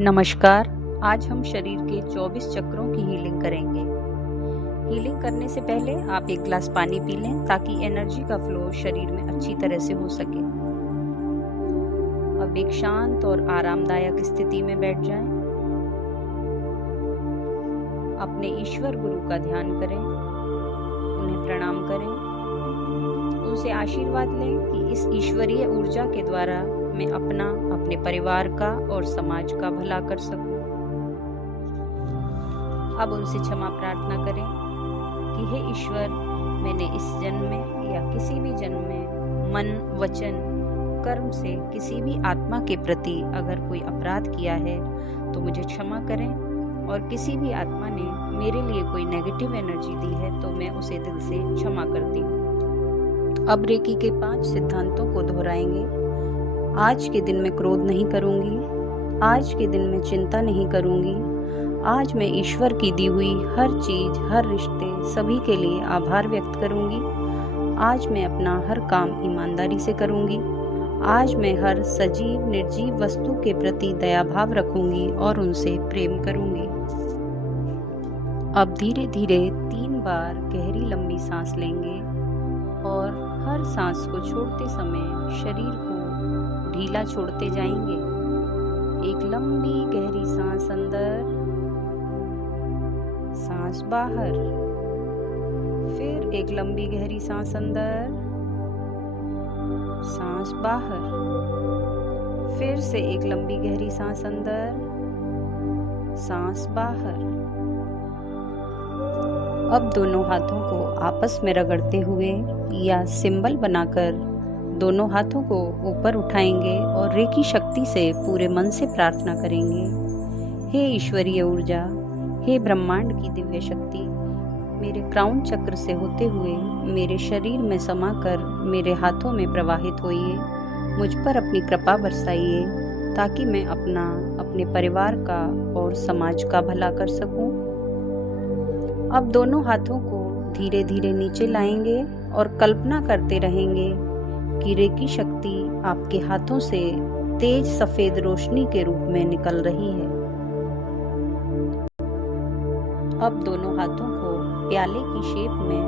नमस्कार। आज हम शरीर के 24 चक्रों की हीलिंग करेंगे। हीलिंग करने से पहले आप एक गिलास पानी पी लें ताकि एनर्जी का फ्लो शरीर में अच्छी तरह से हो सके। अब एक शांत और आरामदायक स्थिति में बैठ जाएं। अपने ईश्वर गुरु का ध्यान करें, उन्हें प्रणाम करें, उनसे आशीर्वाद लें कि इस ईश्वरीय ऊर्जा के द्वारा मैं अपना, अपने परिवार का और समाज का भला कर सकूं। अब उनसे क्षमा प्रार्थना करें कि हे ईश्वर, मैंने इस जन्म में या किसी भी जन्म में मन, वचन, कर्म से किसी भी आत्मा के प्रति अगर कोई अपराध किया है तो मुझे क्षमा करें, और किसी भी आत्मा ने मेरे लिए कोई नेगेटिव एनर्जी दी है तो मैं उसे दिल से क्षमा करती हूँ। अब रेकी के 5 सिद्धांतों को दोहराएंगे। आज के दिन मैं क्रोध नहीं करूंगी, आज के दिन मैं चिंता नहीं करूंगी, आज मैं ईश्वर की दी हुई हर चीज, हर रिश्ते, सभी के लिए आभार व्यक्त करूंगी, आज मैं अपना हर काम ईमानदारी से करूंगी, आज मैं हर सजीव निर्जीव वस्तु के प्रति दया भाव रखूंगी और उनसे प्रेम करूंगी। अब धीरे धीरे 3 बार गहरी लंबी सांस लेंगे और हर सांस को छोड़ते समय शरीर को ढीला छोड़ते जाएंगे। एक लंबी गहरी सांस अंदर, सांस बाहर, फिर एक लंबी गहरी सांस अंदर, सांस बाहर, फिर से एक लंबी गहरी सांस अंदर, सांस बाहर। अब दोनों हाथों को आपस में रगड़ते हुए या सिंबल बनाकर दोनों हाथों को ऊपर उठाएंगे और रेकी शक्ति से पूरे मन से प्रार्थना करेंगे। हे ईश्वरीय ऊर्जा, हे ब्रह्मांड की दिव्य शक्ति, मेरे क्राउन चक्र से होते हुए मेरे शरीर में समाकर मेरे हाथों में प्रवाहित होइए। मुझ पर अपनी कृपा बरसाइए ताकि मैं अपना, अपने परिवार का और समाज का भला कर सकूं। अब दोनों हाथों को धीरे धीरे नीचे लाएंगे और कल्पना करते रहेंगे कि रेकी शक्ति आपके हाथों से तेज सफेद रोशनी के रूप में निकल रही है। अब दोनों हाथों को प्याले की शेप में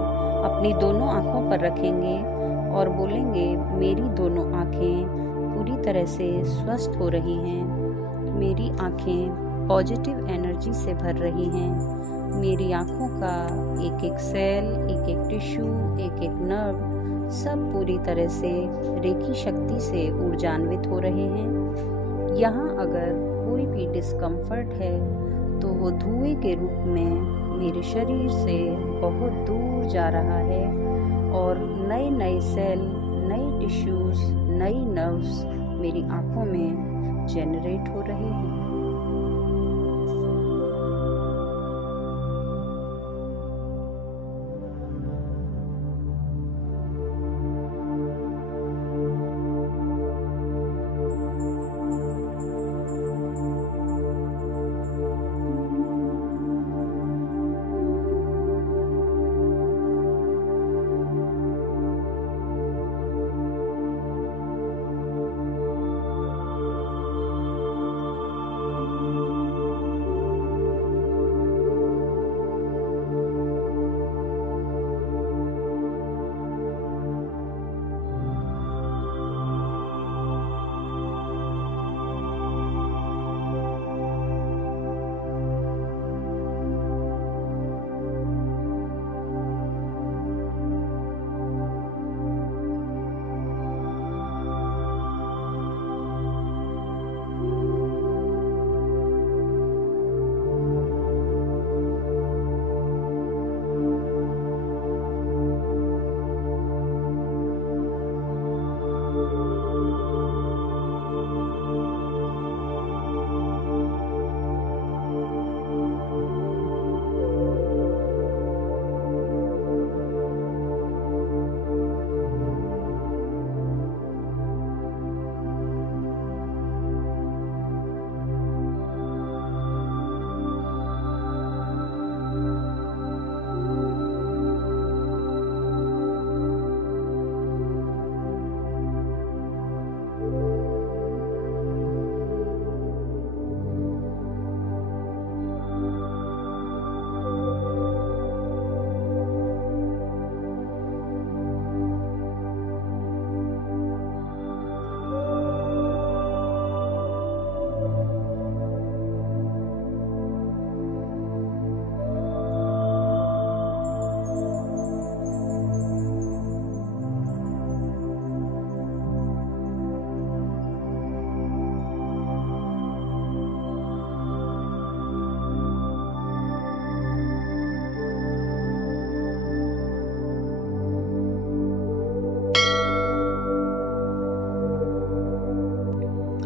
अपनी दोनों आंखों पर रखेंगे और बोलेंगे, मेरी दोनों आंखें पूरी तरह से स्वस्थ हो रही हैं, मेरी आंखें पॉजिटिव एनर्जी से भर रही हैं, मेरी आंखों का एक एक सेल, एक एक टिश्यू, एक एक नर्व सब पूरी तरह से रेकी शक्ति से ऊर्जान्वित हो रहे हैं। यहाँ अगर कोई भी डिस्कम्फर्ट है तो वो धुएं के रूप में मेरे शरीर से बहुत दूर जा रहा है और नए नए सेल, नए टिश्यूज, नई नर्व्स मेरी आंखों में जनरेट हो रहे हैं।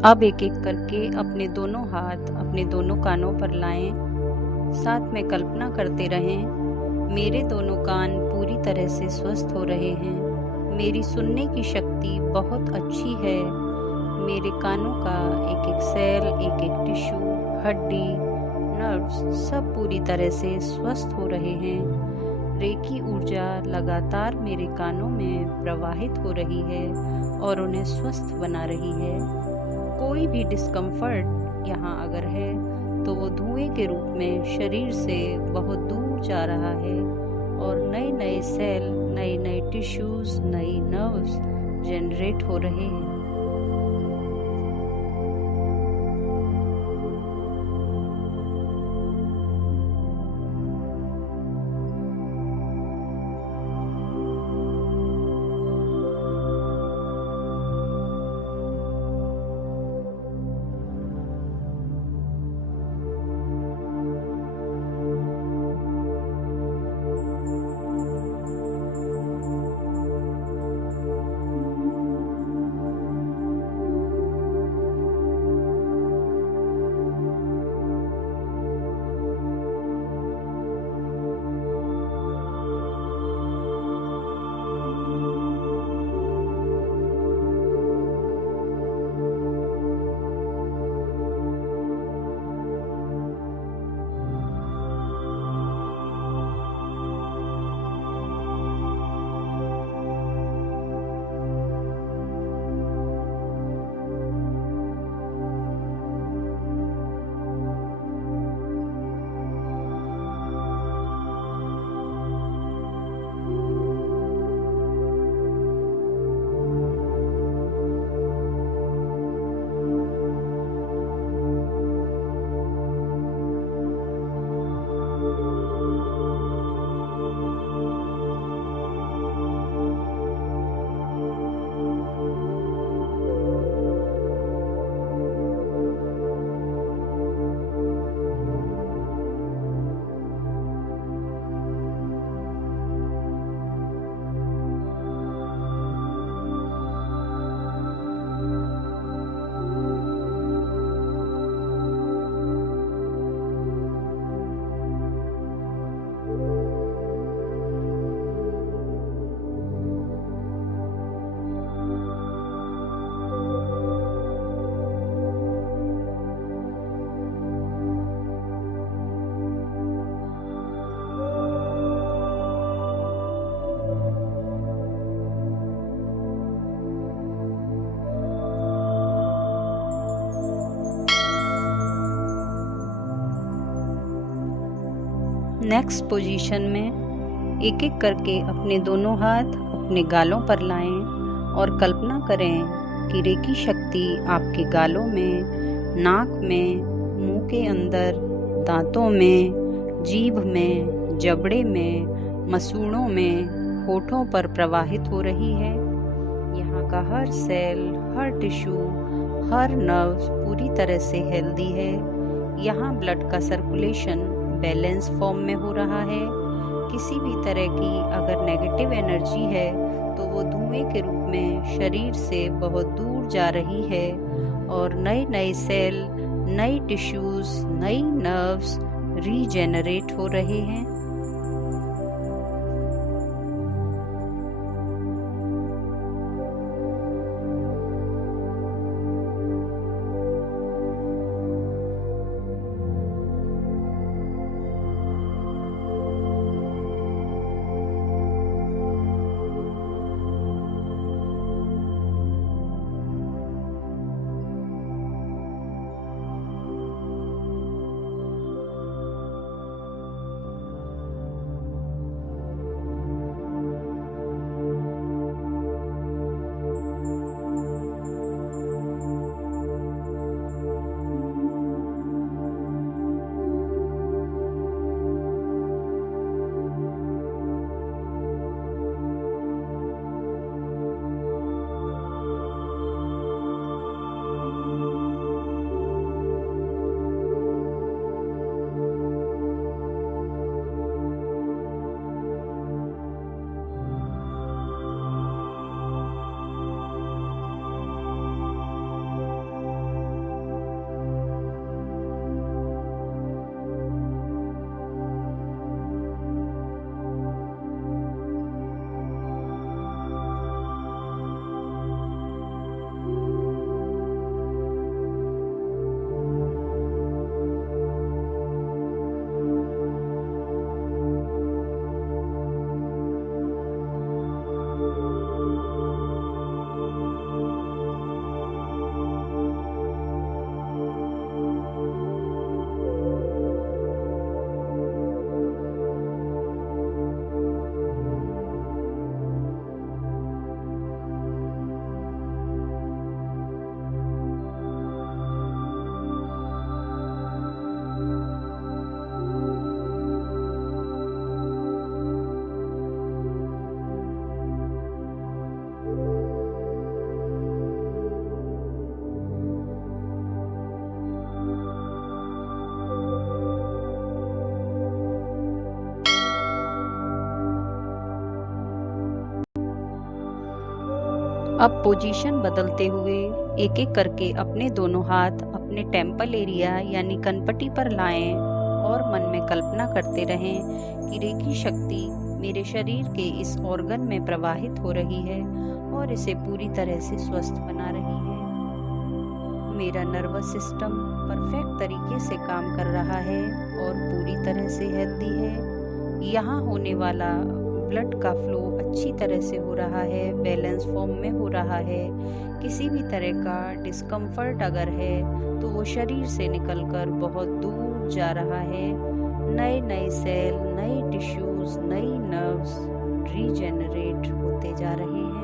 अब एक एक करके अपने दोनों हाथ अपने दोनों कानों पर लाएं। साथ में कल्पना करते रहें, मेरे दोनों कान पूरी तरह से स्वस्थ हो रहे हैं। मेरी सुनने की शक्ति बहुत अच्छी है। मेरे कानों का एक एक सेल, एक एक टिश्यू, हड्डी, नर्व्स सब पूरी तरह से स्वस्थ हो रहे हैं। रेकी ऊर्जा लगातार मेरे कानों में प्रवाहित हो रही है और उन्हें स्वस्थ बना रही है। कोई भी डिस्कम्फर्ट यहाँ अगर है तो वो धुएं के रूप में शरीर से बहुत दूर जा रहा है और नए नए सेल, नए नए टिश्यूज, नई नर्व्स जनरेट हो रहे हैं। नेक्स्ट पोजीशन में एक एक करके अपने दोनों हाथ अपने गालों पर लाएं और कल्पना करें कि रेकी शक्ति आपके गालों में, नाक में, मुंह के अंदर, दांतों में, जीभ में, जबड़े में, मसूड़ों में, होठों पर प्रवाहित हो रही है। यहाँ का हर सेल, हर टिश्यू, हर नर्व पूरी तरह से हेल्दी है। यहाँ ब्लड का सर्कुलेशन बैलेंस फॉर्म में हो रहा है। किसी भी तरह की अगर नेगेटिव एनर्जी है तो वो धुएं के रूप में शरीर से बहुत दूर जा रही है और नए नए सेल, नई टिश्यूज, नई नर्व्स रीजेनरेट हो रहे हैं। अब पोजीशन बदलते हुए एक एक करके अपने दोनों हाथ अपने टेम्पल एरिया यानी कनपटी पर लाएं और मन में कल्पना करते रहें कि रेकी शक्ति मेरे शरीर के इस ऑर्गन में प्रवाहित हो रही है और इसे पूरी तरह से स्वस्थ बना रही है। मेरा नर्वस सिस्टम परफेक्ट तरीके से काम कर रहा है और पूरी तरह से हेल्दी है। यहाँ होने वाला ब्लड का फ्लो अच्छी तरह से हो रहा है, बैलेंस फॉर्म में हो रहा है। किसी भी तरह का डिस्कम्फर्ट अगर है तो वो शरीर से निकलकर बहुत दूर जा रहा है। नए नए सेल, नए टिश्यूज, नई नर्व्स रीजेनरेट होते जा रहे हैं।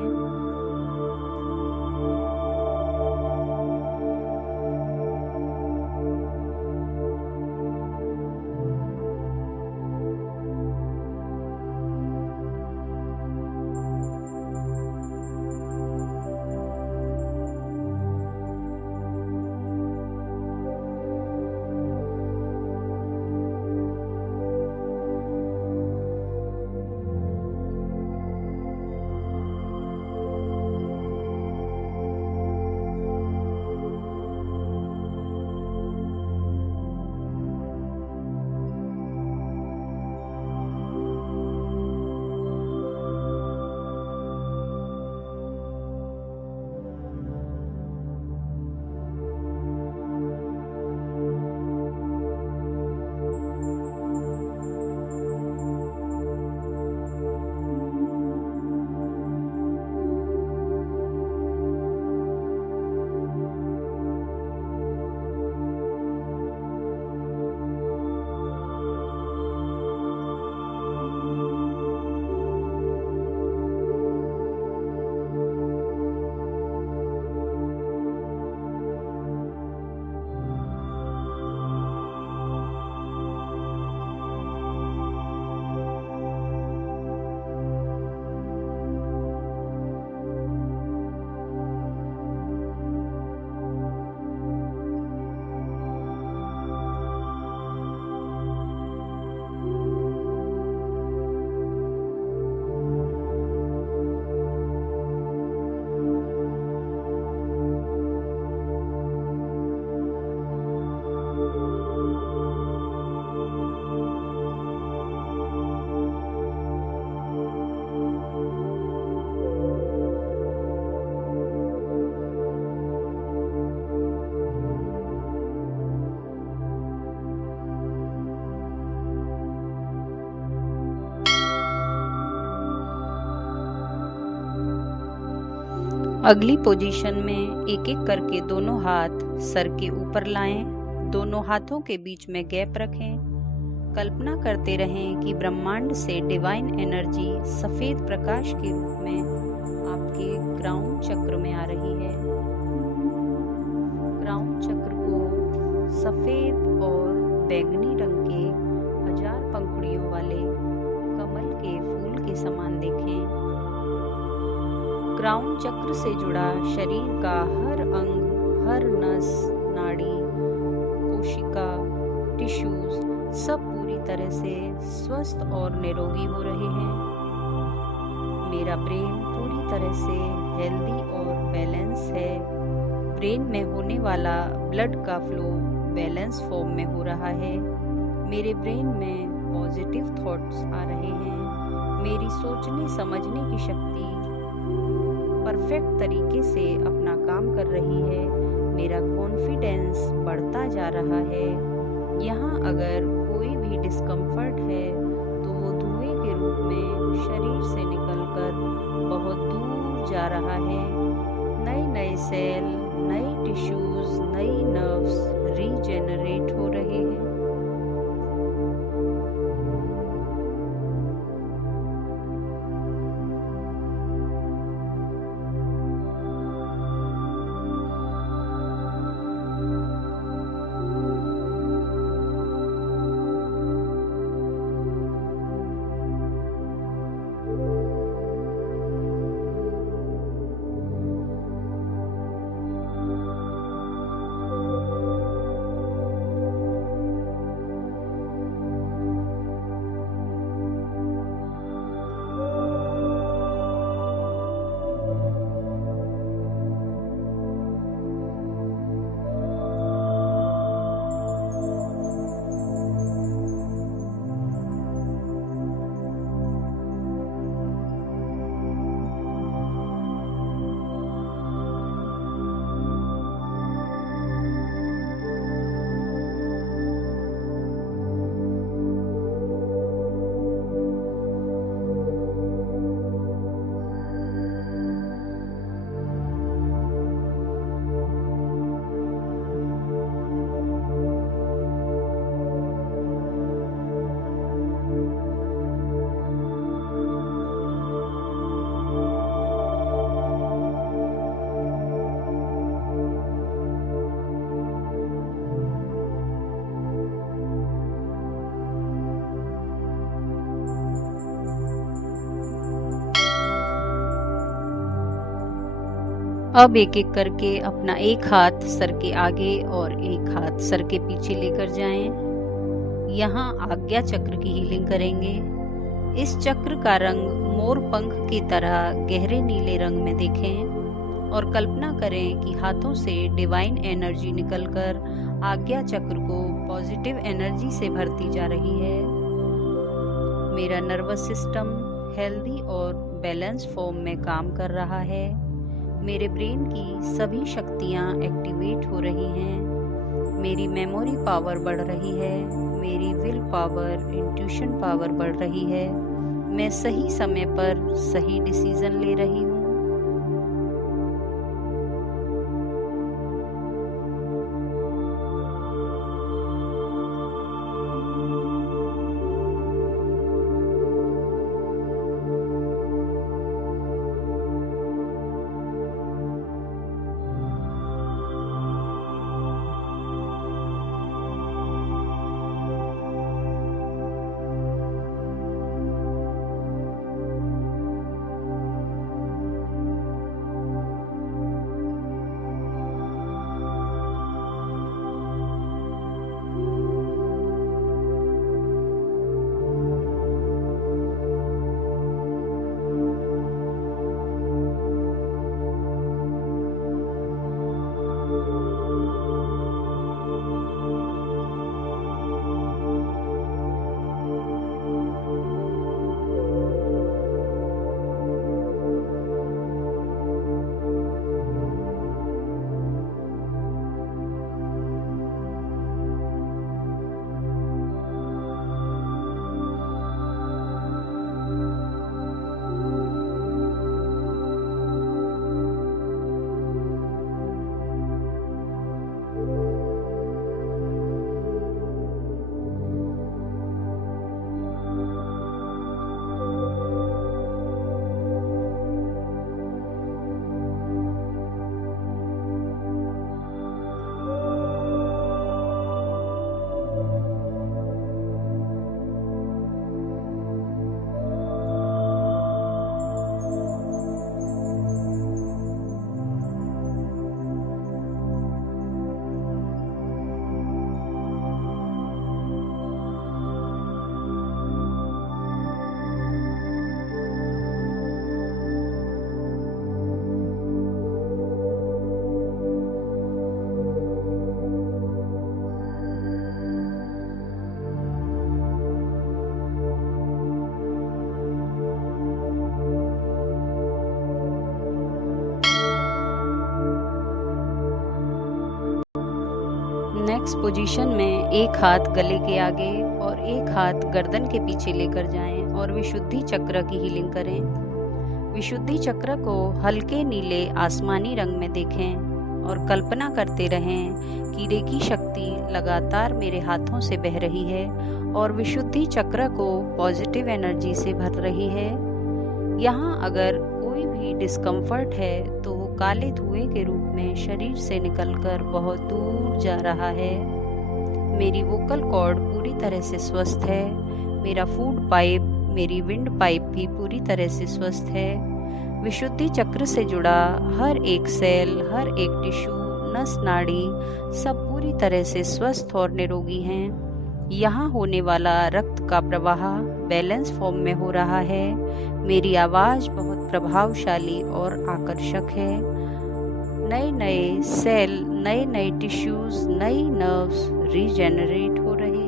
अगली पोजीशन में एक एक करके दोनों हाथ सर के ऊपर लाएं। दोनों हाथों के बीच में गैप रखें। कल्पना करते रहें कि ब्रह्मांड से डिवाइन एनर्जी सफेद प्रकाश के रूप में आपके क्राउन चक्र में आ रही है। क्राउन चक्र को सफेद और बैंगनी रंग के 1000 पंखुड़ियों वाले कमल के फूल के समान देखें। क्राउन चक्र से जुड़ा शरीर का हर अंग, हर नस, नाड़ी, कोशिका, टिश्यूज सब पूरी तरह से स्वस्थ और निरोगी हो रहे हैं। मेरा ब्रेन पूरी तरह से हेल्दी और बैलेंस है। ब्रेन में होने वाला ब्लड का फ्लो बैलेंस फॉर्म में हो रहा है। मेरे ब्रेन में पॉजिटिव थॉट्स आ रहे हैं। मेरी सोचने समझने की शक्ति परफेक्ट तरीके से अपना काम कर रही है। मेरा कॉन्फिडेंस बढ़ता जा रहा है। यहाँ अगर कोई भी डिस्कम्फर्ट है तो वो धुएं के रूप में शरीर से निकलकर बहुत दूर जा रहा है। नए नए सेल, नए टिश्यूज, नई नर्व्स रीजेनरेट हो रहे हैं। अब एक एक करके अपना एक हाथ सर के आगे और एक हाथ सर के पीछे लेकर जाएं। यहाँ आज्ञा चक्र की हीलिंग करेंगे। इस चक्र का रंग मोर पंख की तरह गहरे नीले रंग में देखें और कल्पना करें कि हाथों से डिवाइन एनर्जी निकलकर आज्ञा चक्र को पॉजिटिव एनर्जी से भरती जा रही है। मेरा नर्वस सिस्टम हेल्दी और बैलेंस फॉर्म में काम कर रहा है। मेरे ब्रेन की सभी शक्तियाँ एक्टिवेट हो रही हैं। मेरी मेमोरी पावर बढ़ रही है। मेरी विल पावर, इंट्यूशन पावर बढ़ रही है। मैं सही समय पर सही डिसीजन ले रही हूँ। नेक्स्ट पोजीशन में एक हाथ गले के आगे और एक हाथ गर्दन के पीछे लेकर जाएं और विशुद्धि चक्र की हीलिंग करें। विशुद्धि चक्र को हल्के नीले आसमानी रंग में देखें और कल्पना करते रहें कि रेकी शक्ति लगातार मेरे हाथों से बह रही है और विशुद्धि चक्र को पॉजिटिव एनर्जी से भर रही है। यहाँ अगर कोई भी डिस्कम्फर्ट है तो वो काले धुएं के रूप में शरीर से निकलकर बहुत दूर जा रहा है। मेरी वोकल कॉर्ड पूरी तरह से स्वस्थ है। मेरा फूड पाइप, मेरी विंड पाइप भी पूरी तरह से स्वस्थ है। विशुद्धि चक्र से जुड़ा हर एक सेल, हर एक टिश्यू, नस नाड़ी सब पूरी तरह से स्वस्थ और निरोगी हैं। यहाँ होने वाला रक्त का प्रवाह बैलेंस फॉर्म में हो रहा है। मेरी आवाज़ बहुत प्रभावशाली और आकर्षक है। नए नए सेल, नए नए टिश्यूज, नई नर्व्स रीजेनरेट हो रहे हैं।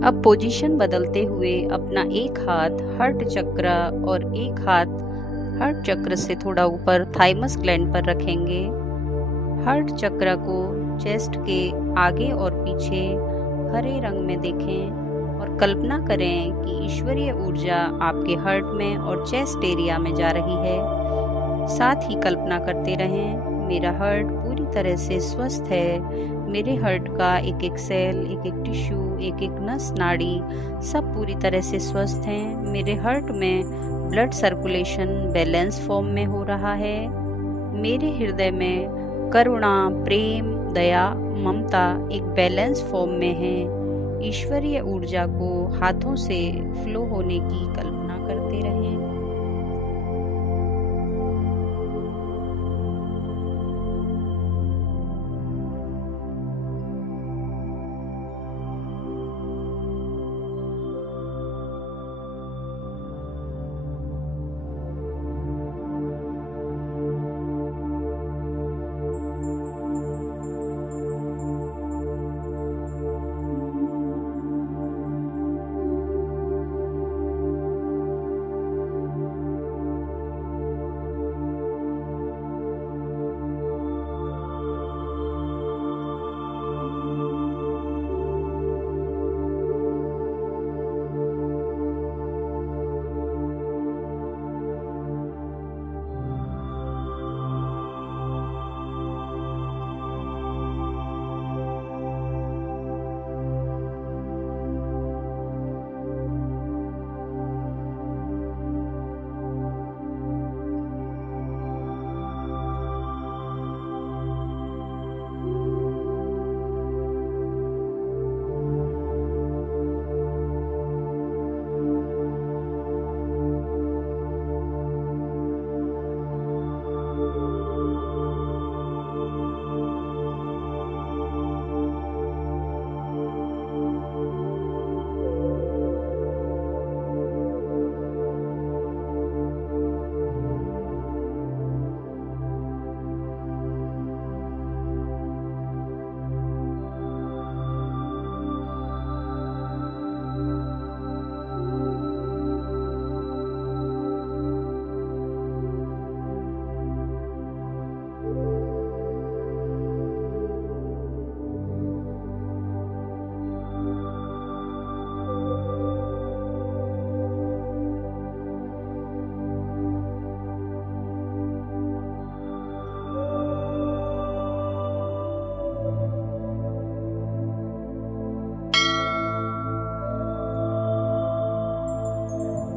अब पोजीशन बदलते हुए अपना एक हाथ हार्ट चक्र और एक हाथ हार्ट चक्र से थोड़ा ऊपर थाइमस ग्लैंड पर रखेंगे। हार्ट चक्र को चेस्ट के आगे और पीछे हरे रंग में देखें और कल्पना करें कि ईश्वरीय ऊर्जा आपके हार्ट में और चेस्ट एरिया में जा रही है। साथ ही कल्पना करते रहें, मेरा हार्ट पूरी तरह से स्वस्थ है। मेरे हार्ट का एक एक सेल, एक एक टिश्यू, एक एक नस नाड़ी सब पूरी तरह से स्वस्थ हैं। मेरे हार्ट में ब्लड सर्कुलेशन बैलेंस फॉर्म में हो रहा है। मेरे हृदय में करुणा, प्रेम, दया, ममता एक बैलेंस फॉर्म में है। ईश्वरीय ऊर्जा को हाथों से फ्लो होने की कल्पना करते रहें।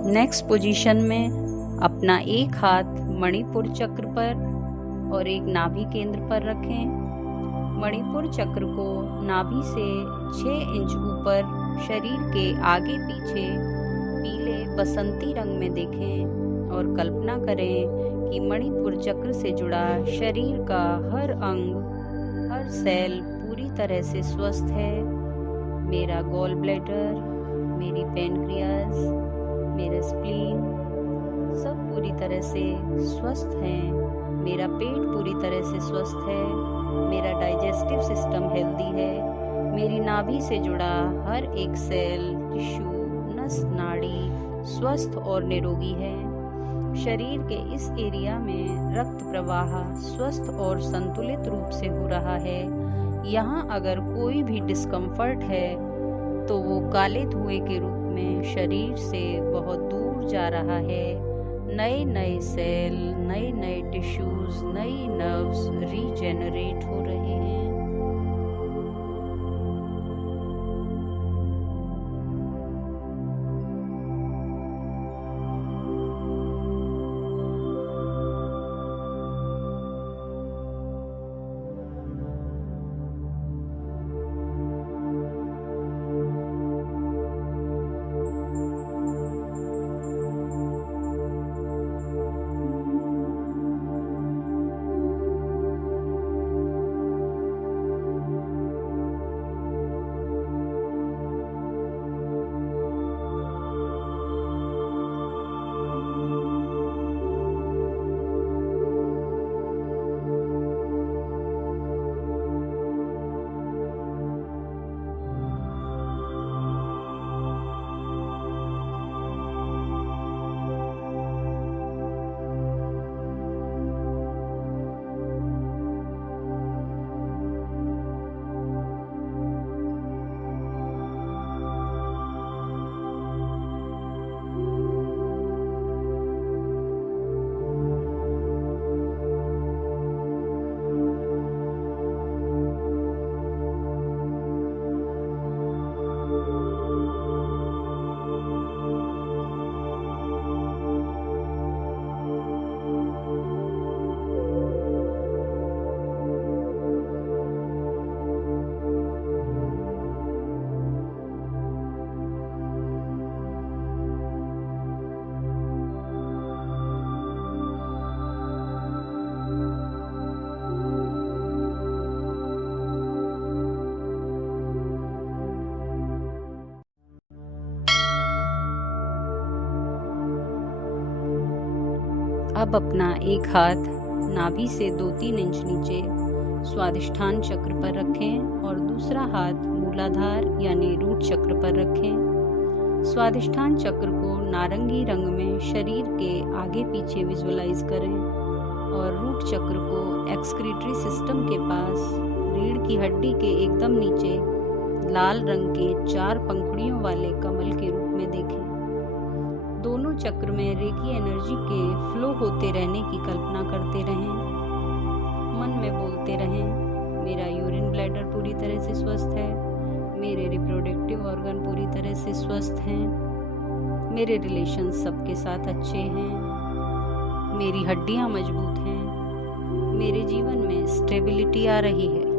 नेक्स्ट पोजीशन में अपना एक हाथ मणिपुर चक्र पर और एक नाभि केंद्र पर रखें। मणिपुर चक्र को नाभि से 6 इंच ऊपर शरीर के आगे पीछे पीले बसंती रंग में देखें और कल्पना करें कि मणिपुर चक्र से जुड़ा शरीर का हर अंग, हर सेल पूरी तरह से स्वस्थ है। मेरा गॉल ब्लैडर, मेरी पैनक्रियाज, मेरा स्प्लीन सब पूरी तरह से स्वस्थ हैं। मेरा पेट पूरी तरह से स्वस्थ है। मेरा डाइजेस्टिव सिस्टम हेल्दी है। मेरी नाभि से जुड़ा हर एक सेल, टिश्यू, नस नाड़ी स्वस्थ और निरोगी है। शरीर के इस एरिया में रक्त प्रवाह स्वस्थ और संतुलित रूप से हो रहा है। यहाँ अगर कोई भी डिस्कम्फर्ट है तो वो काले धुएं के रूप में शरीर से बहुत दूर जा रहा है। नए नए सेल, नए नए टिश्यूज, नई नर्व्स रीजेनरेट हो रहे हैं। अब अपना एक हाथ नाभि से 2-3 इंच नीचे स्वादिष्ठान चक्र पर रखें और दूसरा हाथ मूलाधार यानी रूट चक्र पर रखें। स्वादिष्ठान चक्र को नारंगी रंग में शरीर के आगे पीछे विजुअलाइज करें और रूट चक्र को एक्सक्रीटरी सिस्टम के पास रीढ़ की हड्डी के एकदम नीचे लाल रंग के 4 पंखुड़ियों वाले कमल के रूप में देखें। दोनों चक्र में रेकी एनर्जी के फ्लो होते रहने की कल्पना करते रहें। मन में बोलते रहें, मेरा यूरिन ब्लैडर पूरी तरह से स्वस्थ है, मेरे रिप्रोडक्टिव ऑर्गन पूरी तरह से स्वस्थ हैं, मेरे रिलेशन सबके साथ अच्छे हैं, मेरी हड्डियां मजबूत हैं, मेरे जीवन में स्टेबिलिटी आ रही है।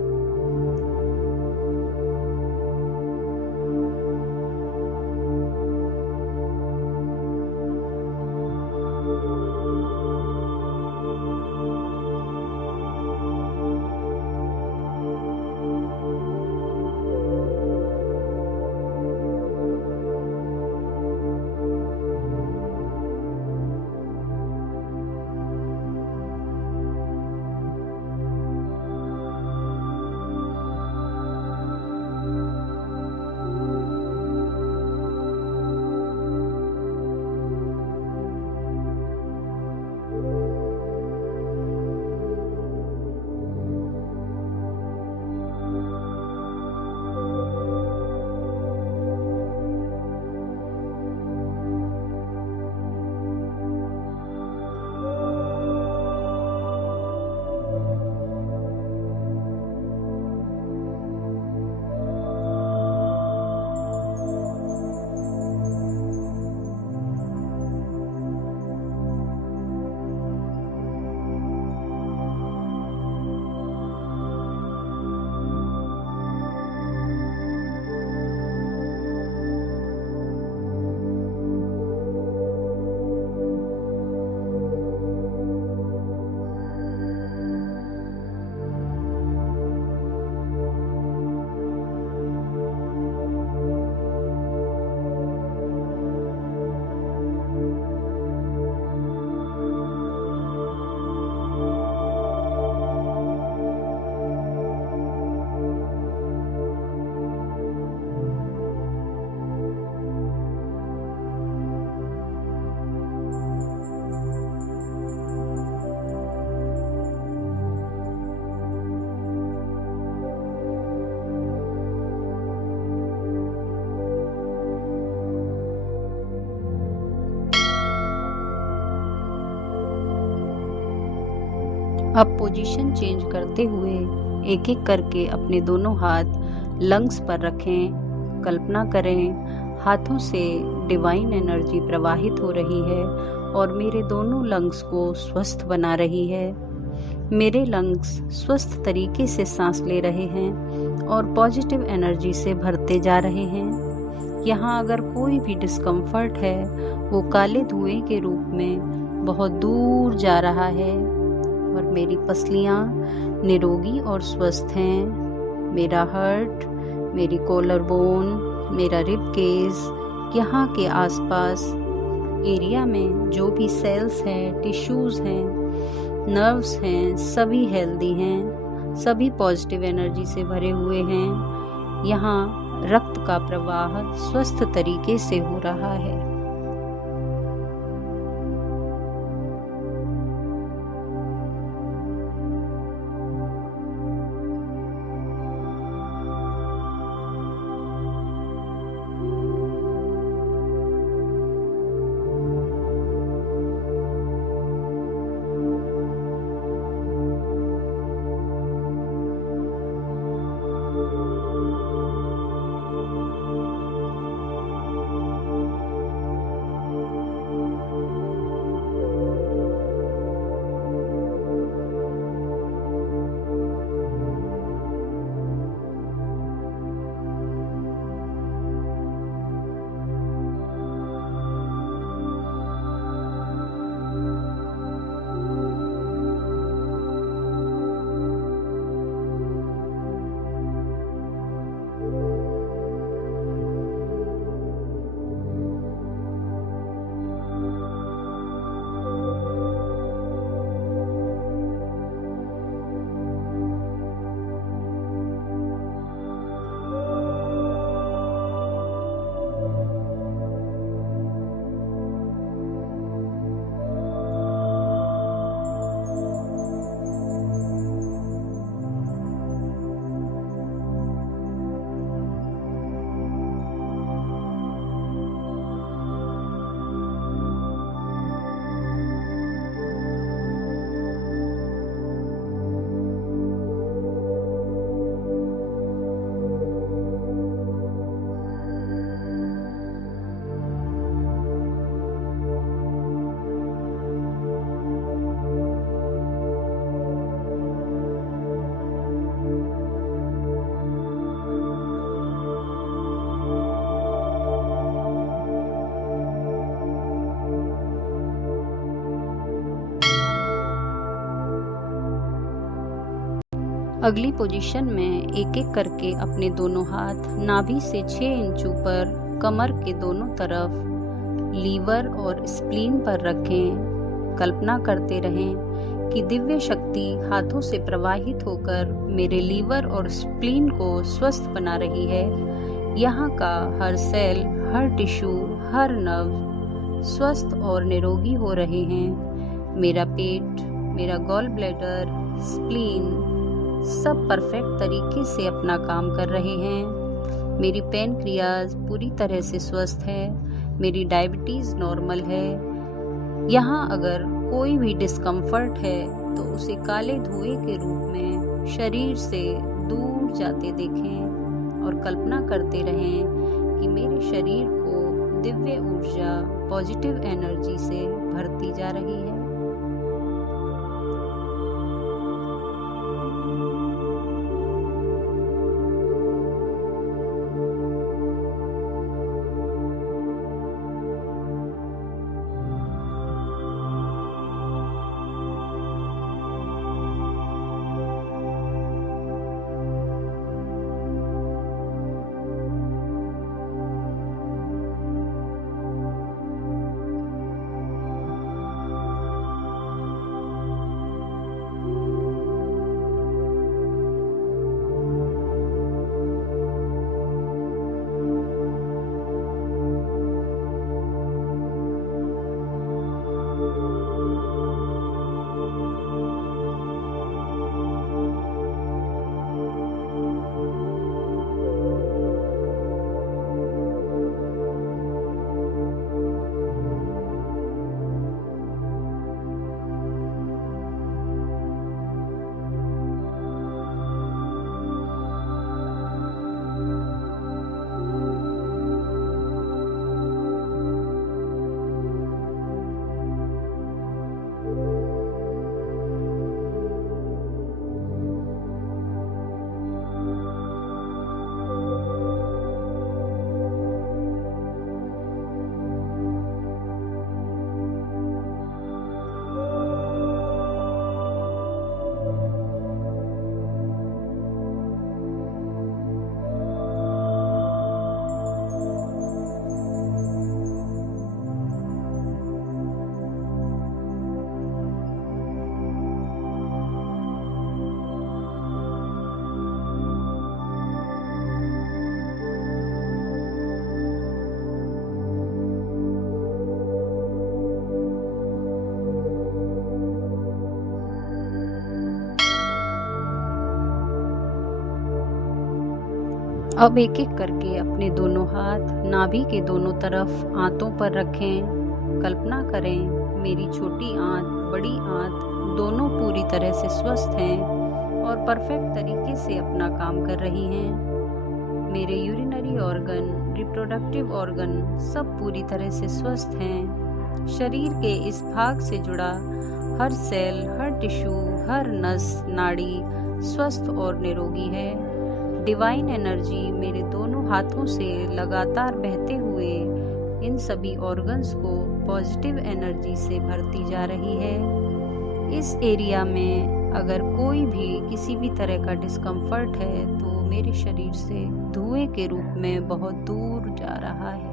अब पोजीशन चेंज करते हुए एक एक करके अपने दोनों हाथ लंग्स पर रखें। कल्पना करें हाथों से डिवाइन एनर्जी प्रवाहित हो रही है और मेरे दोनों लंग्स को स्वस्थ बना रही है। मेरे लंग्स स्वस्थ तरीके से सांस ले रहे हैं और पॉजिटिव एनर्जी से भरते जा रहे हैं। यहाँ अगर कोई भी डिस्कम्फर्ट है वो काले धुएं के रूप में बहुत दूर जा रहा है और मेरी पसलियाँ निरोगी और स्वस्थ हैं। मेरा हार्ट, मेरी कॉलर बोन, मेरा रिब केस, यहाँ के आसपास एरिया में जो भी सेल्स हैं, टिश्यूज़ हैं, नर्व्स हैं, सभी हेल्दी हैं, सभी पॉजिटिव एनर्जी से भरे हुए हैं। यहाँ रक्त का प्रवाह स्वस्थ तरीके से हो रहा है। अगली पोजीशन में एक एक करके अपने दोनों हाथ नाभि से 6 इंच ऊपर कमर के दोनों तरफ लीवर और स्प्लीन पर रखें। कल्पना करते रहें कि दिव्य शक्ति हाथों से प्रवाहित होकर मेरे लीवर और स्प्लीन को स्वस्थ बना रही है। यहाँ का हर सेल, हर टिश्यू, हर नर्व स्वस्थ और निरोगी हो रहे हैं। मेरा पेट, मेरा गॉल ब्लैडर, स्प्लीन सब परफेक्ट तरीके से अपना काम कर रहे हैं। मेरी पैनक्रियाज पूरी तरह से स्वस्थ है। मेरी डायबिटीज़ नॉर्मल है। यहाँ अगर कोई भी डिस्कम्फर्ट है तो उसे काले धुएं के रूप में शरीर से दूर जाते देखें और कल्पना करते रहें कि मेरे शरीर को दिव्य ऊर्जा, पॉजिटिव एनर्जी से भरती जा रही है। अब एक एक करके अपने दोनों हाथ नाभि के दोनों तरफ आंतों पर रखें। कल्पना करें मेरी छोटी आंत, बड़ी आंत दोनों पूरी तरह से स्वस्थ हैं और परफेक्ट तरीके से अपना काम कर रही हैं। मेरे यूरिनरी ऑर्गन, रिप्रोडक्टिव ऑर्गन सब पूरी तरह से स्वस्थ हैं। शरीर के इस भाग से जुड़ा हर सेल, हर टिश्यू, हर नस, नाड़ी स्वस्थ और निरोगी है। डिवाइन एनर्जी मेरे दोनों हाथों से लगातार बहते हुए इन सभी ऑर्गन्स को पॉजिटिव एनर्जी से भरती जा रही है। इस एरिया में अगर कोई भी किसी भी तरह का डिस्कम्फर्ट है तो मेरे शरीर से धुएं के रूप में बहुत दूर जा रहा है।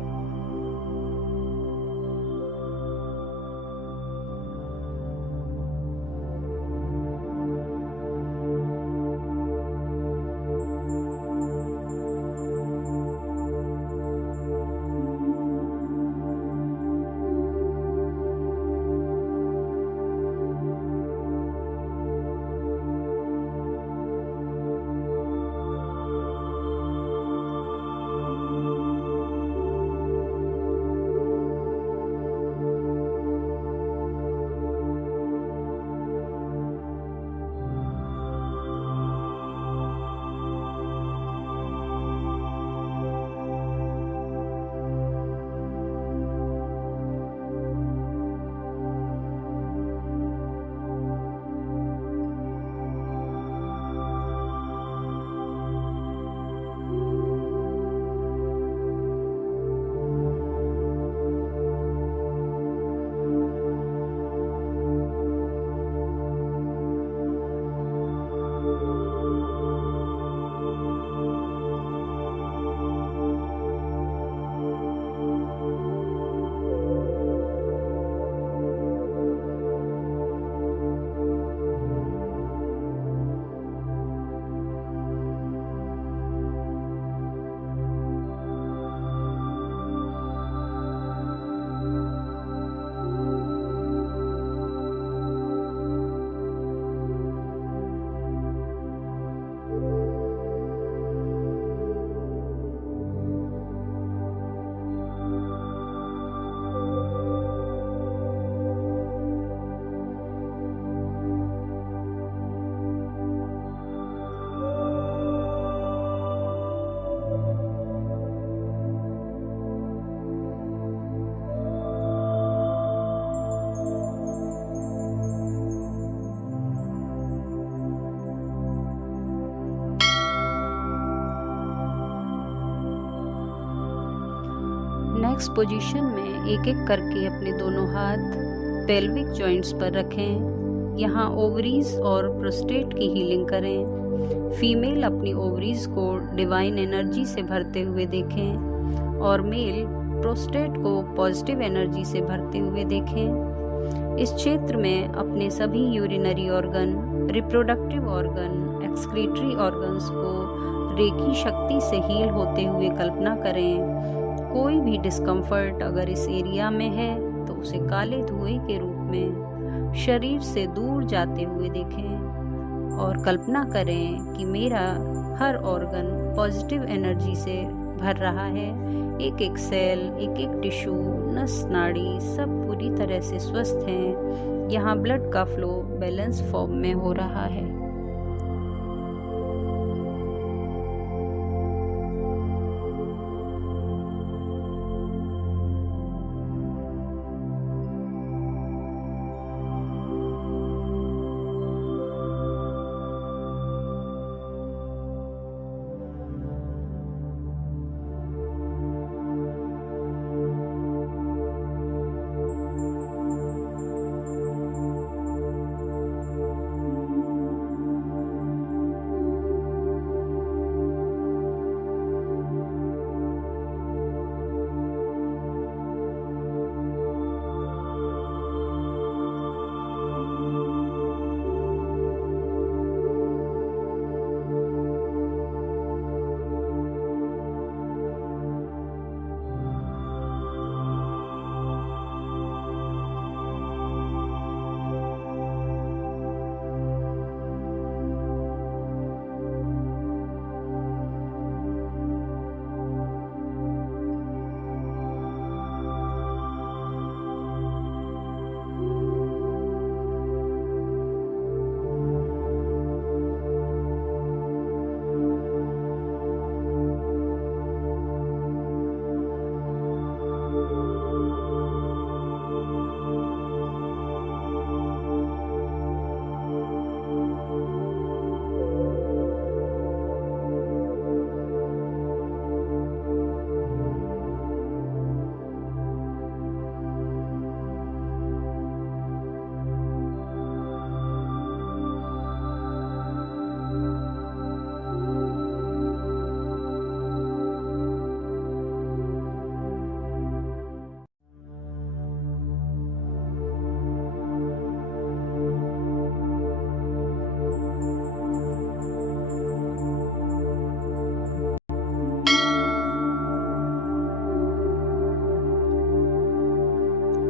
नेक्स्ट पोजीशन में एक एक करके अपने दोनों हाथ पेल्विक जॉइंट्स पर रखें। यहाँ ओवरीज और प्रोस्टेट की हीलिंग करें। फीमेल अपनी ओवरीज को डिवाइन एनर्जी से भरते हुए देखें और मेल प्रोस्टेट को पॉजिटिव एनर्जी से भरते हुए देखें। इस क्षेत्र में अपने सभी urinary organ, reproductive organ, excretory organs को रेकी शक्ति से हील होते हुए कल्पना करें। कोई भी डिस्कम्फर्ट अगर इस एरिया में है तो उसे काले धुएं के रूप में शरीर से दूर जाते हुए देखें और कल्पना करें कि मेरा हर ऑर्गन पॉजिटिव एनर्जी से भर रहा है। एक एक सेल, एक एक टिश्यू, नस नाड़ी सब पूरी तरह से स्वस्थ हैं। यहाँ ब्लड का फ्लो बैलेंस फॉर्म में हो रहा है।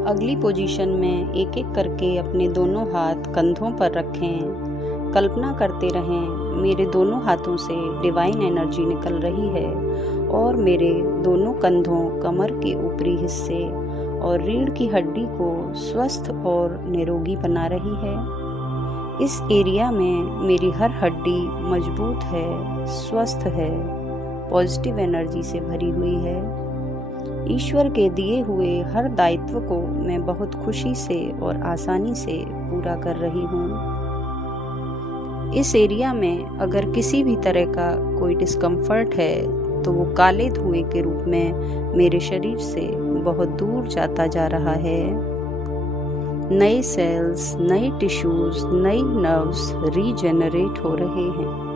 अगली पोजीशन में एक एक करके अपने दोनों हाथ कंधों पर रखें। कल्पना करते रहें मेरे दोनों हाथों से डिवाइन एनर्जी निकल रही है और मेरे दोनों कंधों, कमर के ऊपरी हिस्से और रीढ़ की हड्डी को स्वस्थ और निरोगी बना रही है। इस एरिया में मेरी हर हड्डी मजबूत है, स्वस्थ है, पॉजिटिव एनर्जी से भरी हुई है। ईश्वर के दिए हुए हर दायित्व को मैं बहुत खुशी से और आसानी से पूरा कर रही हूँ। इस एरिया में अगर किसी भी तरह का कोई डिस्कम्फर्ट है तो वो काले धुएं के रूप में मेरे शरीर से बहुत दूर जाता जा रहा है। नए सेल्स, नए टिश्यूज, नई नर्व्स रीजेनरेट हो रहे हैं।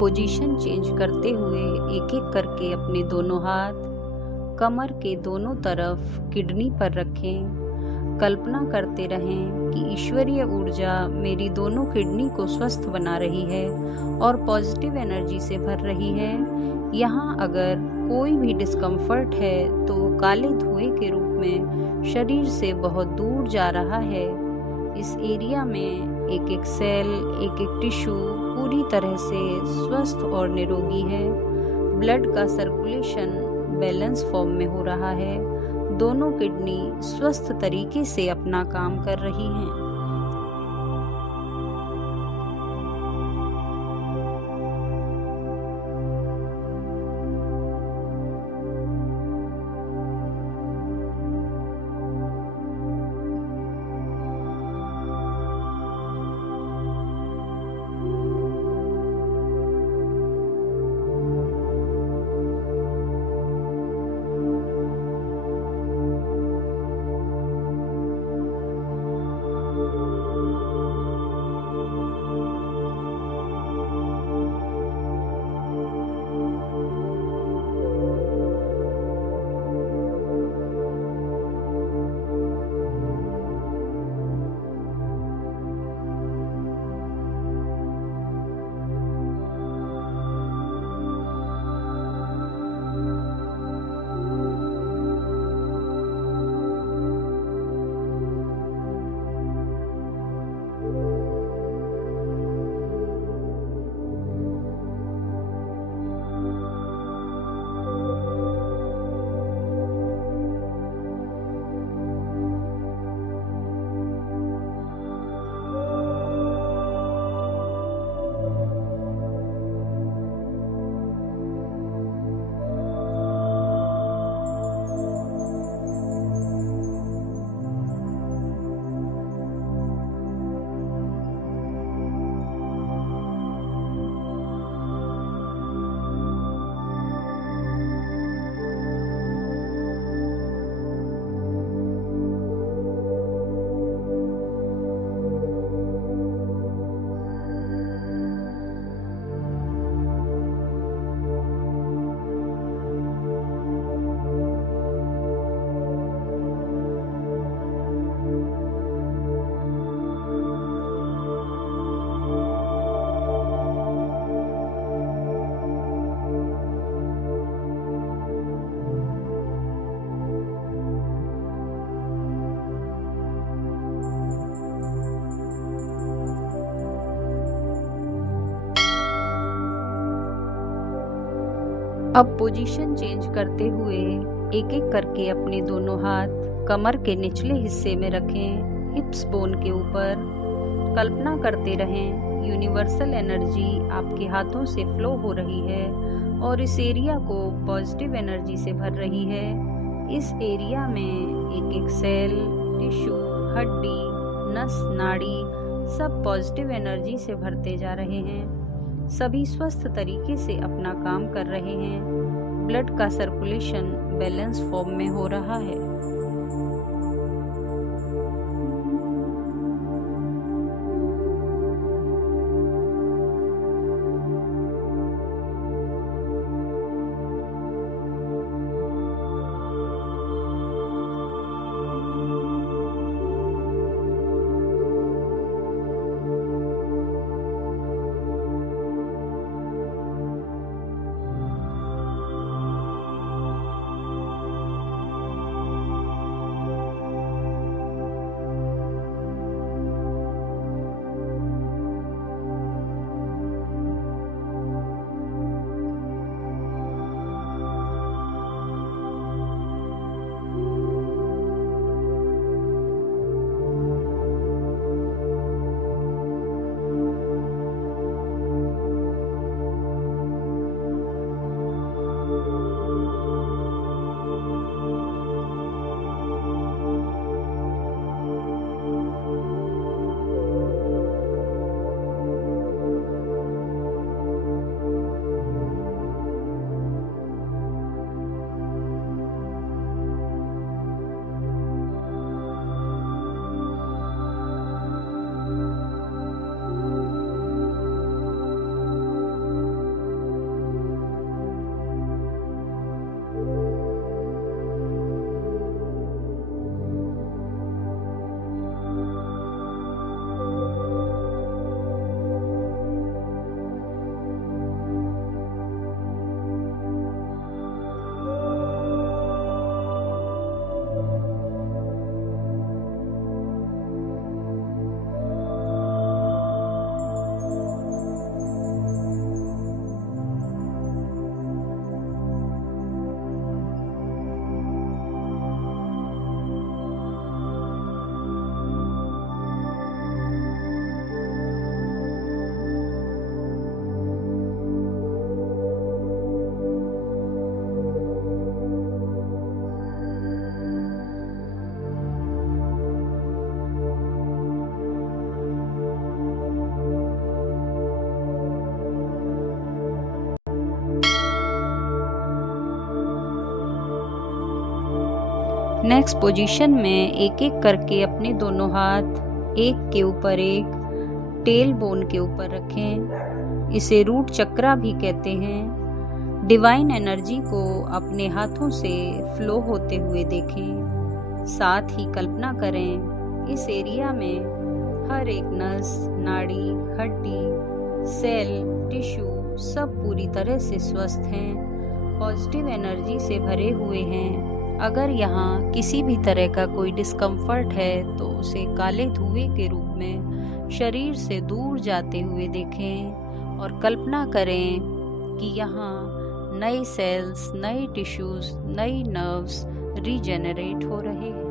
पोजीशन चेंज करते हुए एक एक करके अपने दोनों हाथ कमर के दोनों तरफ किडनी पर रखें। कल्पना करते रहें कि ईश्वरीय ऊर्जा मेरी दोनों किडनी को स्वस्थ बना रही है और पॉजिटिव एनर्जी से भर रही है। यहाँ अगर कोई भी डिस्कम्फर्ट है तो वो काले धुएं के रूप में शरीर से बहुत दूर जा रहा है। इस एरिया में एक एक सेल, एक एक टिश्यू पूरी तरह से स्वस्थ और निरोगी है। ब्लड का सर्कुलेशन बैलेंस फॉर्म में हो रहा है। दोनों किडनी स्वस्थ तरीके से अपना काम कर रही हैं। अब पोजीशन चेंज करते हुए एक एक करके अपने दोनों हाथ कमर के निचले हिस्से में रखें, हिप्स बोन के ऊपर। कल्पना करते रहें यूनिवर्सल एनर्जी आपके हाथों से फ्लो हो रही है और इस एरिया को पॉजिटिव एनर्जी से भर रही है। इस एरिया में एक एक सेल, टिश्यू, हड्डी, नस, नाड़ी सब पॉजिटिव एनर्जी से भरते जा रहे हैं। सभी स्वस्थ तरीके से अपना काम कर रहे हैं। ब्लड का सर्कुलेशन बैलेंस फॉर्म में हो रहा है। नेक्स्ट पोजीशन में एक एक करके अपने दोनों हाथ एक के ऊपर एक टेल बोन के ऊपर रखें। इसे रूट चक्रा भी कहते हैं। डिवाइन एनर्जी को अपने हाथों से फ्लो होते हुए देखें। साथ ही कल्पना करें इस एरिया में हर एक नस, नाड़ी, हड्डी, सेल, टिश्यू सब पूरी तरह से स्वस्थ हैं, पॉजिटिव एनर्जी से भरे हुए हैं। अगर यहाँ किसी भी तरह का कोई डिस्कम्फर्ट है तो उसे काले धुएं के रूप में शरीर से दूर जाते हुए देखें और कल्पना करें कि यहाँ नए सेल्स, नए टिश्यूज, नई नर्व्स रीजेनरेट हो रहे हैं।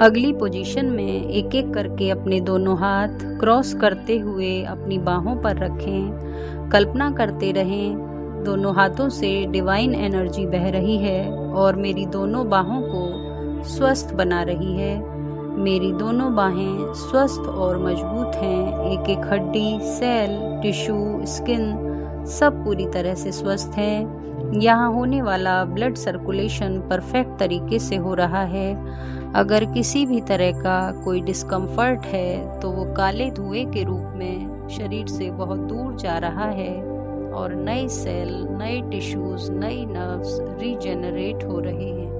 अगली पोजीशन में एक एक करके अपने दोनों हाथ क्रॉस करते हुए अपनी बाहों पर रखें। कल्पना करते रहें दोनों हाथों से डिवाइन एनर्जी बह रही है और मेरी दोनों बाहों को स्वस्थ बना रही है। मेरी दोनों बाहें स्वस्थ और मजबूत हैं। एक एक हड्डी, सेल, टिश्यू, स्किन सब पूरी तरह से स्वस्थ हैं। यहाँ होने वाला ब्लड सर्कुलेशन परफेक्ट तरीके से हो रहा है। अगर किसी भी तरह का कोई डिस्कम्फर्ट है तो वो काले धुएं के रूप में शरीर से बहुत दूर जा रहा है और नए सेल, नए टिश्यूज, नई नर्व्स रीजेनरेट हो रहे हैं।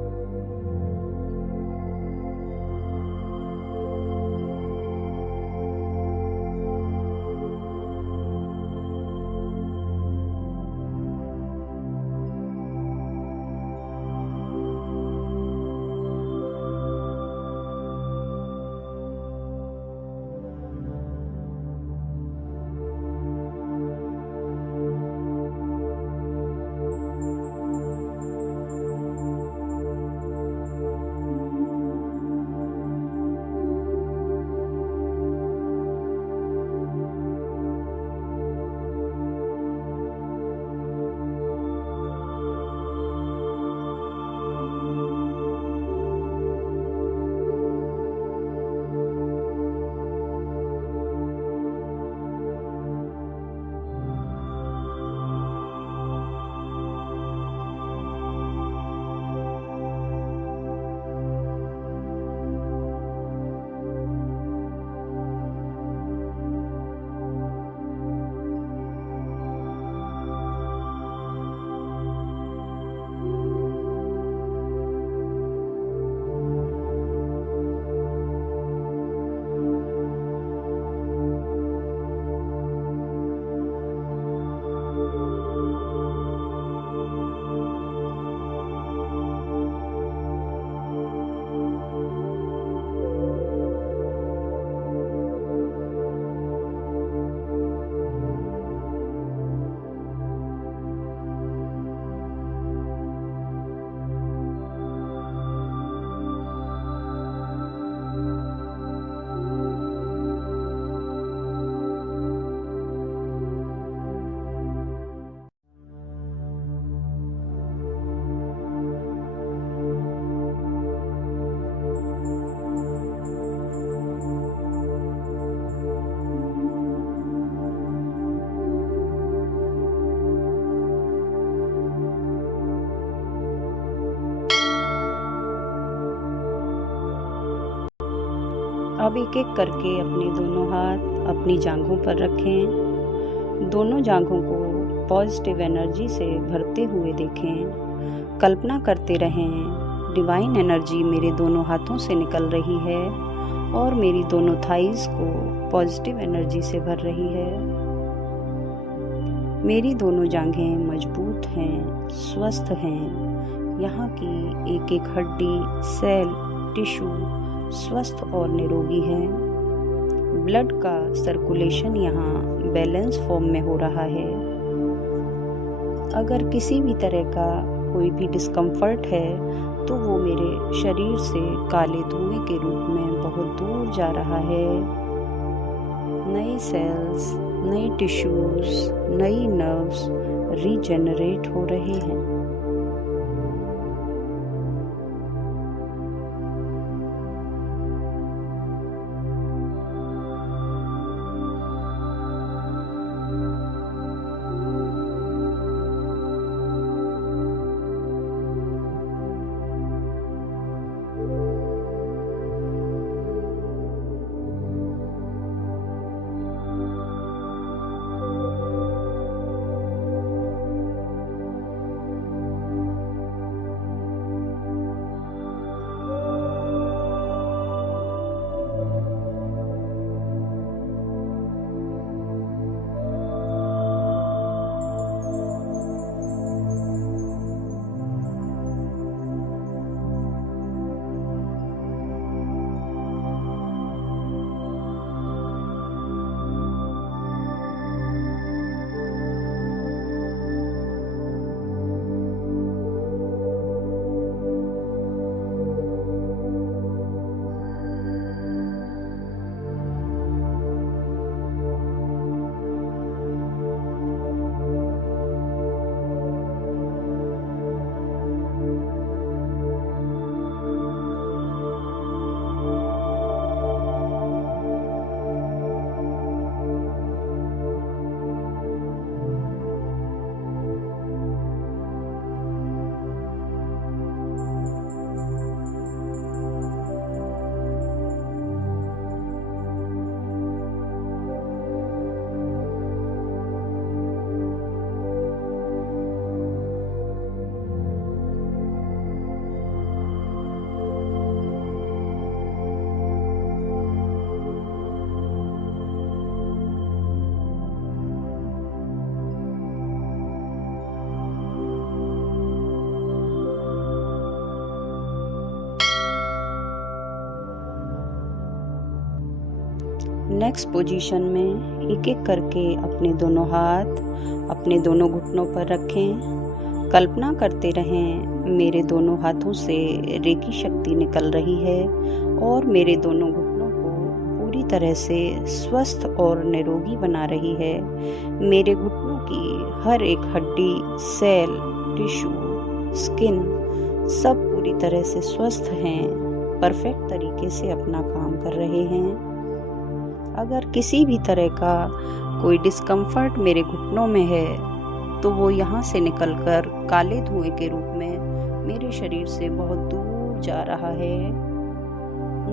अब एक एक करके अपने दोनों हाथ अपनी जांघों पर रखें। दोनों जांघों को पॉजिटिव एनर्जी से भरते हुए देखें। कल्पना करते रहें डिवाइन एनर्जी मेरे दोनों हाथों से निकल रही है और मेरी दोनों थाइज को पॉजिटिव एनर्जी से भर रही है। मेरी दोनों जांघें मजबूत हैं, स्वस्थ हैं। यहाँ की एक एक हड्डी, सेल, टिश्यू स्वस्थ और निरोगी है। ब्लड का सर्कुलेशन यहाँ बैलेंस फॉर्म में हो रहा है। अगर किसी भी तरह का कोई भी डिस्कम्फर्ट है तो वो मेरे शरीर से काले धुएं के रूप में बहुत दूर जा रहा है। नए सेल्स, नए टिश्यूज, नई नर्व्स रीजेनरेट हो रहे हैं। नेक्स्ट पोजीशन में एक एक करके अपने दोनों हाथ अपने दोनों घुटनों पर रखें। कल्पना करते रहें मेरे दोनों हाथों से रेकी शक्ति निकल रही है और मेरे दोनों घुटनों को पूरी तरह से स्वस्थ और निरोगी बना रही है। मेरे घुटनों की हर एक हड्डी, सेल, टिश्यू, स्किन सब पूरी तरह से स्वस्थ हैं, परफेक्ट तरीके से अपना काम कर रहे हैं। अगर किसी भी तरह का कोई डिस्कम्फर्ट मेरे घुटनों में है तो वो यहाँ से निकलकर काले धुएं के रूप में मेरे शरीर से बहुत दूर जा रहा है।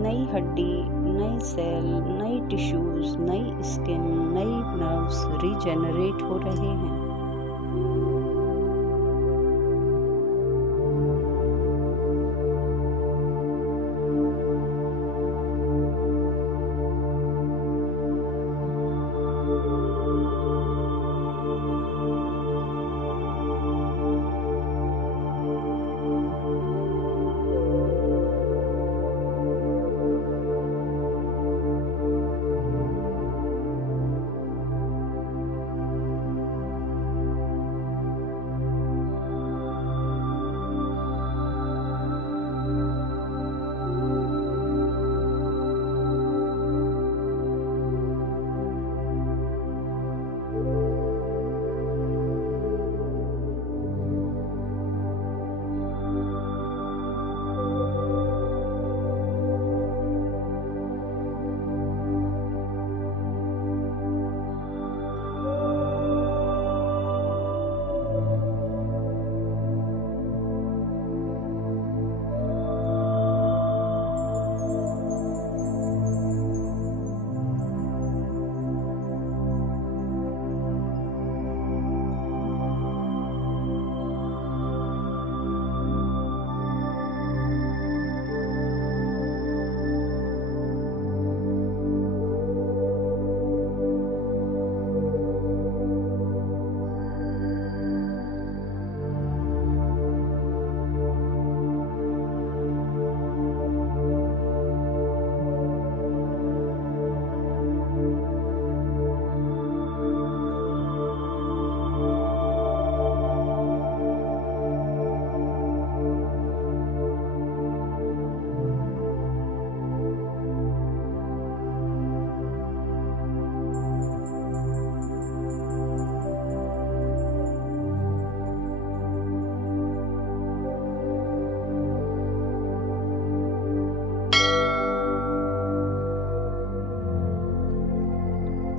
नई हड्डी, नई सेल, नई टिश्यूज, नई स्किन, नई नर्व्स रीजेनरेट हो रहे हैं।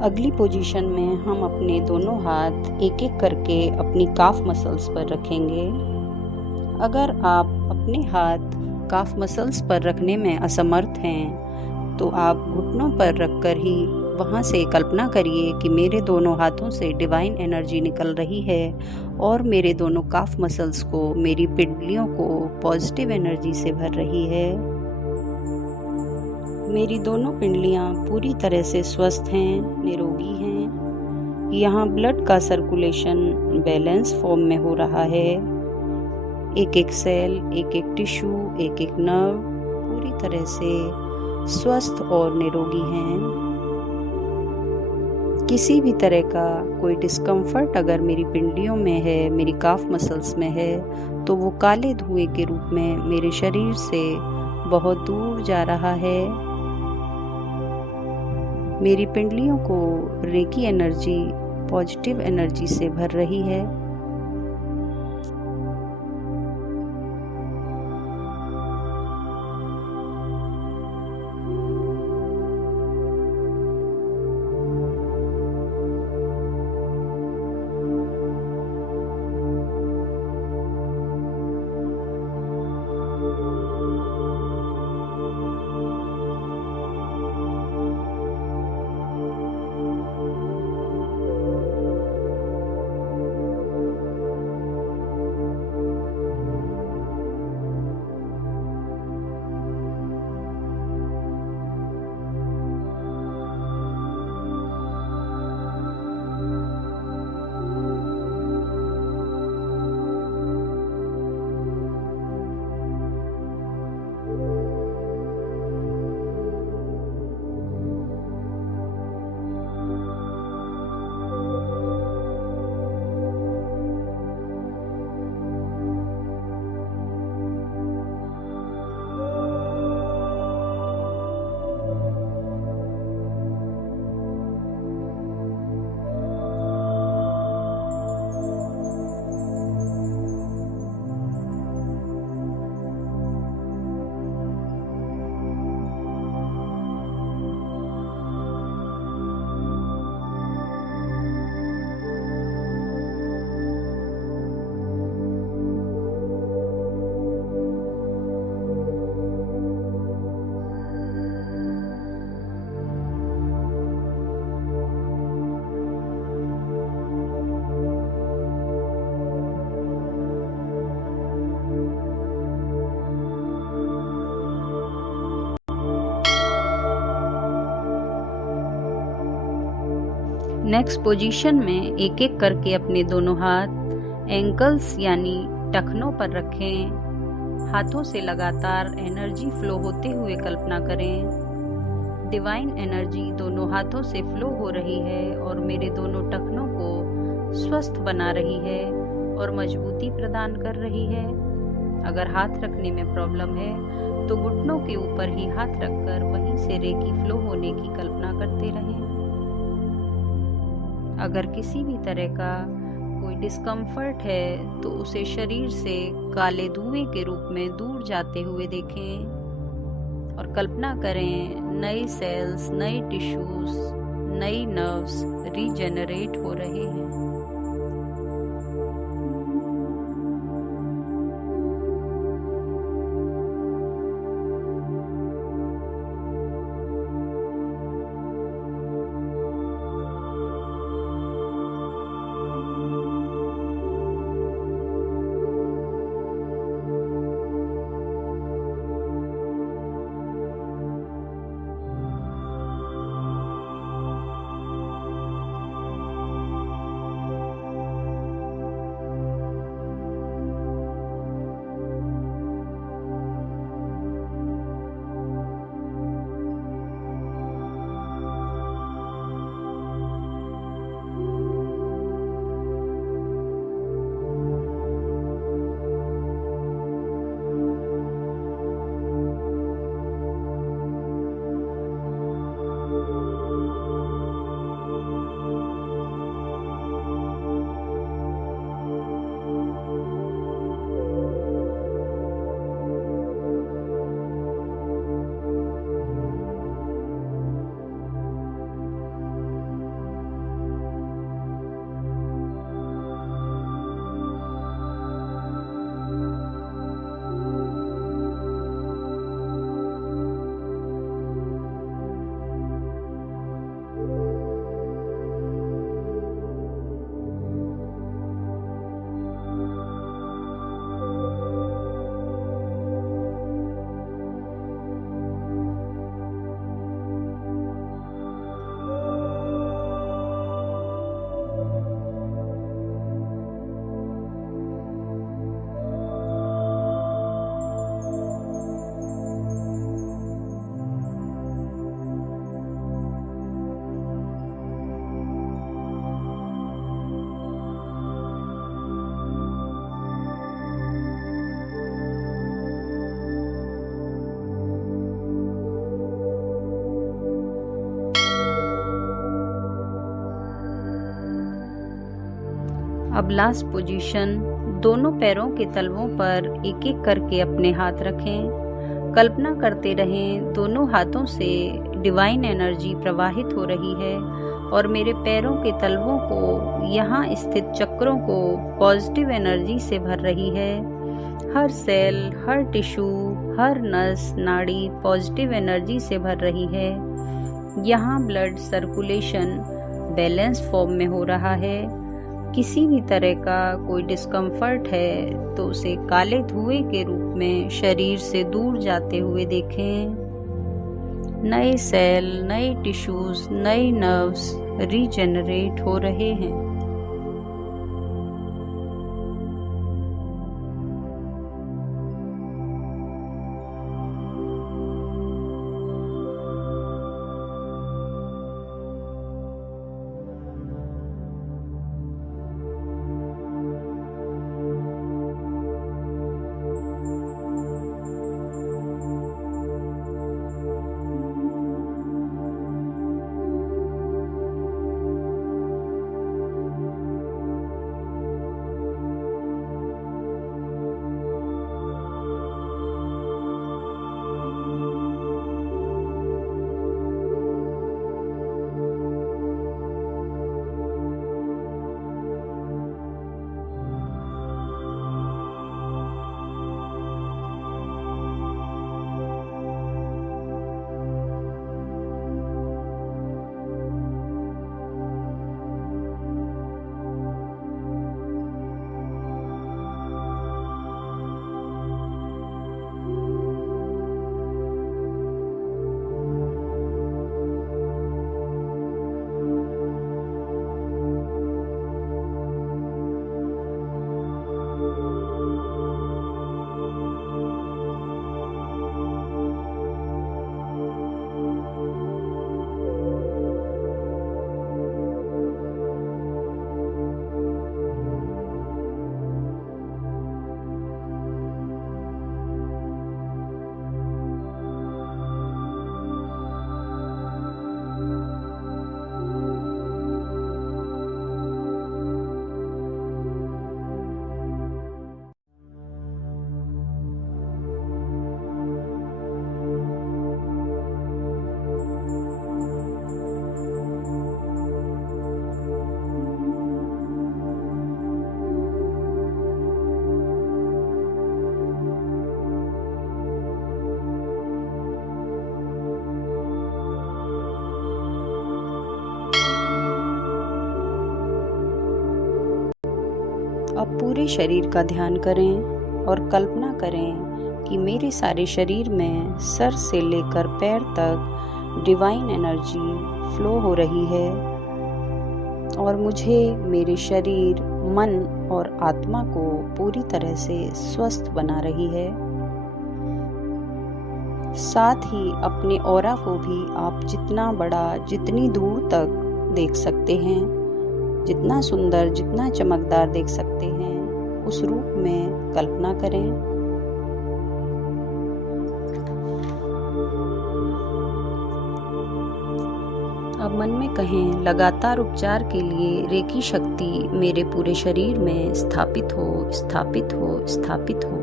अगली पोजीशन में हम अपने दोनों हाथ एक एक करके अपनी काफ मसल्स पर रखेंगे। अगर आप अपने हाथ काफ मसल्स पर रखने में असमर्थ हैं तो आप घुटनों पर रखकर ही वहाँ से कल्पना करिए कि मेरे दोनों हाथों से डिवाइन एनर्जी निकल रही है और मेरे दोनों काफ मसल्स को, मेरी पिंडलियों को पॉजिटिव एनर्जी से भर रही है। मेरी दोनों पिंडलियाँ पूरी तरह से स्वस्थ हैं, निरोगी हैं। यहाँ ब्लड का सर्कुलेशन बैलेंस फॉर्म में हो रहा है। एक एक सेल, एक एक टिश्यू, एक एक नर्व पूरी तरह से स्वस्थ और निरोगी हैं। किसी भी तरह का कोई डिस्कम्फर्ट अगर मेरी पिंडलियों में है, मेरी काफ मसल्स में है, तो वो काले धुएं के रूप में मेरे शरीर से बहुत दूर जा रहा है। मेरी पिंडलियों को रेकी एनर्जी, पॉजिटिव एनर्जी से भर रही है। नेक्स्ट पोजीशन में एक एक करके अपने दोनों हाथ एंकल्स यानी टखनों पर रखें। हाथों से लगातार एनर्जी फ्लो होते हुए कल्पना करें। डिवाइन एनर्जी दोनों हाथों से फ्लो हो रही है और मेरे दोनों टखनों को स्वस्थ बना रही है और मजबूती प्रदान कर रही है। अगर हाथ रखने में प्रॉब्लम है तो घुटनों के ऊपर ही हाथ रखकर वहीं से रेकी फ्लो होने की कल्पना करते रहें। अगर किसी भी तरह का कोई डिस्कम्फर्ट है तो उसे शरीर से काले धुएं के रूप में दूर जाते हुए देखें और कल्पना करें नए सेल्स, नए टिश्यूज, नई नर्व्स रीजेनरेट हो रहे हैं। अब लास्ट पोजीशन, दोनों पैरों के तलवों पर एक एक करके अपने हाथ रखें। कल्पना करते रहें दोनों हाथों से डिवाइन एनर्जी प्रवाहित हो रही है और मेरे पैरों के तलवों को, यहाँ स्थित चक्रों को पॉजिटिव एनर्जी से भर रही है। हर सेल, हर टिश्यू, हर नस, नाड़ी पॉजिटिव एनर्जी से भर रही है। यहाँ ब्लड सर्कुलेशन बैलेंस फॉर्म में हो रहा है। किसी भी तरह का कोई डिस्कम्फर्ट है तो उसे काले धुएं के रूप में शरीर से दूर जाते हुए देखें। नए सेल, नए टिश्यूज, नए नर्व्स रीजेनरेट हो रहे हैं। अब पूरे शरीर का ध्यान करें और कल्पना करें कि मेरे सारे शरीर में सर से लेकर पैर तक डिवाइन एनर्जी फ्लो हो रही है और मुझे मेरे शरीर, मन और आत्मा को पूरी तरह से स्वस्थ बना रही है। साथ ही अपने ऑरा को भी आप जितना बड़ा, जितनी दूर तक देख सकते हैं, जितना सुंदर, जितना चमकदार देख सकते हैं, उस रूप में कल्पना करें। अब मन में कहें, लगातार उपचार के लिए रेकी शक्ति मेरे पूरे शरीर में स्थापित हो, स्थापित हो, स्थापित हो।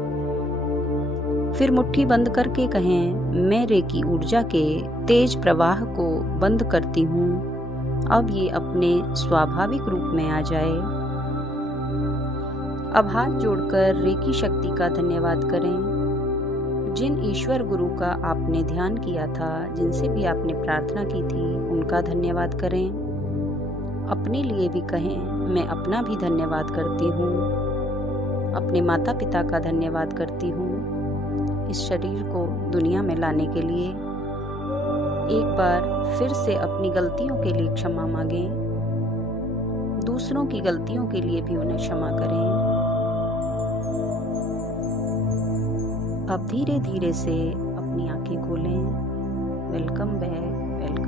फिर मुट्ठी बंद करके कहें, मैं रेकी ऊर्जा के तेज प्रवाह को बंद करती हूँ। अब ये अपने स्वाभाविक रूप में आ जाए। अब हाथ जोड़कर रेकी शक्ति का धन्यवाद करें। जिन ईश्वर गुरु का आपने ध्यान किया था, जिनसे भी आपने प्रार्थना की थी, उनका धन्यवाद करें। अपने लिए भी कहें, मैं अपना भी धन्यवाद करती हूँ। अपने माता पिता का धन्यवाद करती हूँ इस शरीर को दुनिया में लाने के लिए। एक बार फिर से अपनी गलतियों के लिए क्षमा मांगें। दूसरों की गलतियों के लिए भी उन्हें क्षमा करें। अब धीरे धीरे से अपनी आंखें खोलें। Welcome back, welcome.